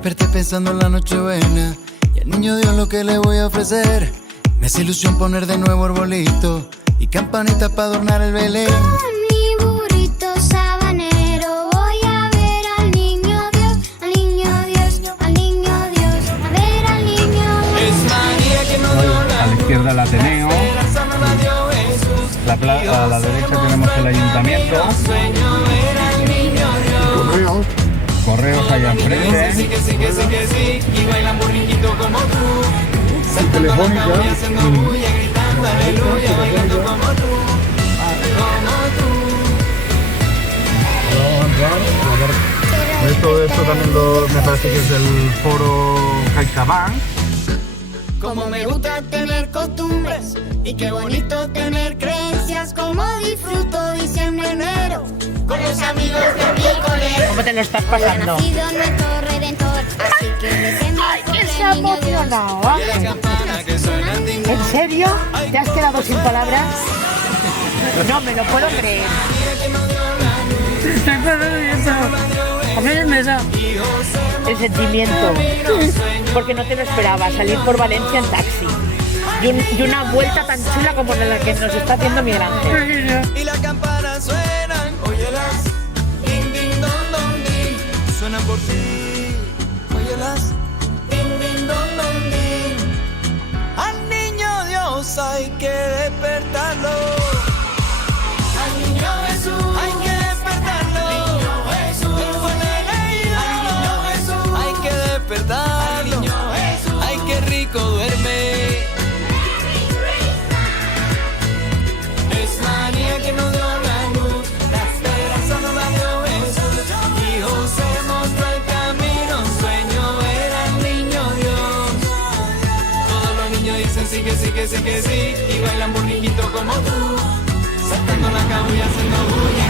desperté pensando en la noche buena y al niño Dios lo que le voy a ofrecer. Me hace ilusión poner de nuevo arbolito y campanitas para adornar el Belén. Con mi burrito sabanero voy a ver al niño Dios, al niño Dios, al niño Dios, a ver al niño Dios. Es María que nos dio A la izquierda el Ateneo, esperanza, nos la dio Jesús. a la derecha tenemos el ayuntamiento, Sueño ver al niño Dios. correos allá Sí, enfrente, sí, que sí, que sí, que sí. Y bailan burriquito como tú. Saltando la cama y haciendo bulla, gritando aleluya, bailando como tú. Como tú. Esto también me parece que es el foro CaixaBank. Como me gusta tener costumbres y qué bonito tener creencias. Como disfruto diciembre, enero con los amigos de mi colegio. ¿Cómo te lo estás pasando? Nacido nuestro redentor, así que decimos ¡Que se ha emocionado! Ángel! Campana que suena el ding. ¿En serio? ¿Te has quedado sin palabras? No me lo puedo creer. El sentimiento. Porque no te lo esperaba, salir por Valencia en taxi. Y una vuelta tan chula como la que nos está haciendo Miguel Ángel. Y las campanas suenan, óyelas, ding ding don don ding, suenan por ti, óyelas, ding ding don don ding. Al niño Dios hay que despertarlo, al niño Jesús hay que despertarlo, al niño Jesús, él fue elegido, al niño Jesús hay que despertarlo, al niño Jesús, ay qué rico duerme. Es María que nos dio la luz, la esperanza nos la dio Jesús. Y José mostró el camino, sueño ver al niño Dios. Todos los niños dicen sí, que sí, que sí, que sí, y bailan burriquito como tú, saltando la cama y haciendo bulla.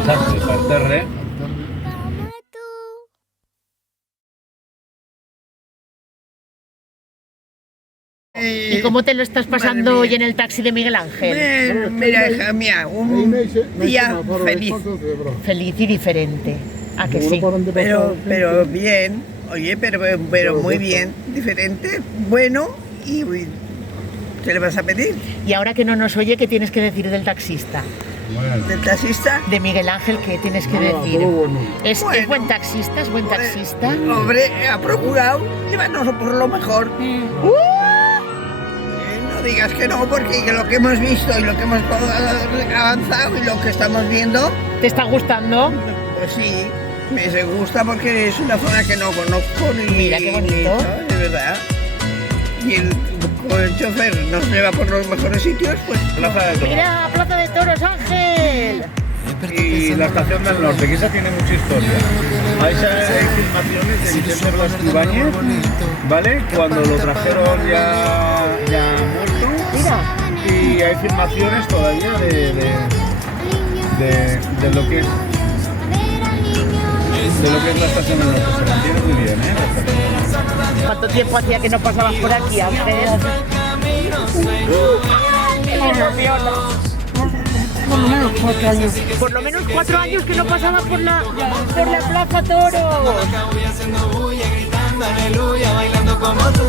Exacto, el parterre. ¿Y cómo te lo estás pasando hoy en el taxi de Miguel Ángel? Mira, hija mía, un día feliz, Feliz y diferente. ¿A que sí? pero bien, oye, pero muy bien, diferente, bueno y ¿qué le vas a pedir? Y ahora que no nos oye, ¿qué tienes que decir del taxista? ¿Del taxista? De Miguel Ángel, ¿qué tienes que decir? ¿Es buen taxista? ¿Es buen taxista? Hombre, ha procurado llevarnos por lo mejor. No digas que no, porque lo que hemos visto y lo que hemos avanzado y lo que estamos viendo, ¿Te está gustando? pues sí, me gusta porque es una zona que no conozco ni... Mira qué bonito. De verdad. Y el chofer nos lleva por los mejores sitios, pues Plaza de Toros. ¡Mira, Plaza de Toros, Ángel! Y la estación del norte, que esa tiene mucha historia. Hay filmaciones de Vicente Blasco Ibáñez, ¿vale? Cuando lo trajeron ya muerto. Mira. Y hay filmaciones todavía de lo que es la estación del norte. Se mantiene muy bien, ¿eh? ¿Cuánto tiempo hacía que no pasabas por aquí, Ángel? ¡Qué emoción! Por lo menos 4 años. Por lo menos 4 años que no pasaba por la Plaza Toros. Voy haciendo bulla, gritando aleluya, bailando como tú.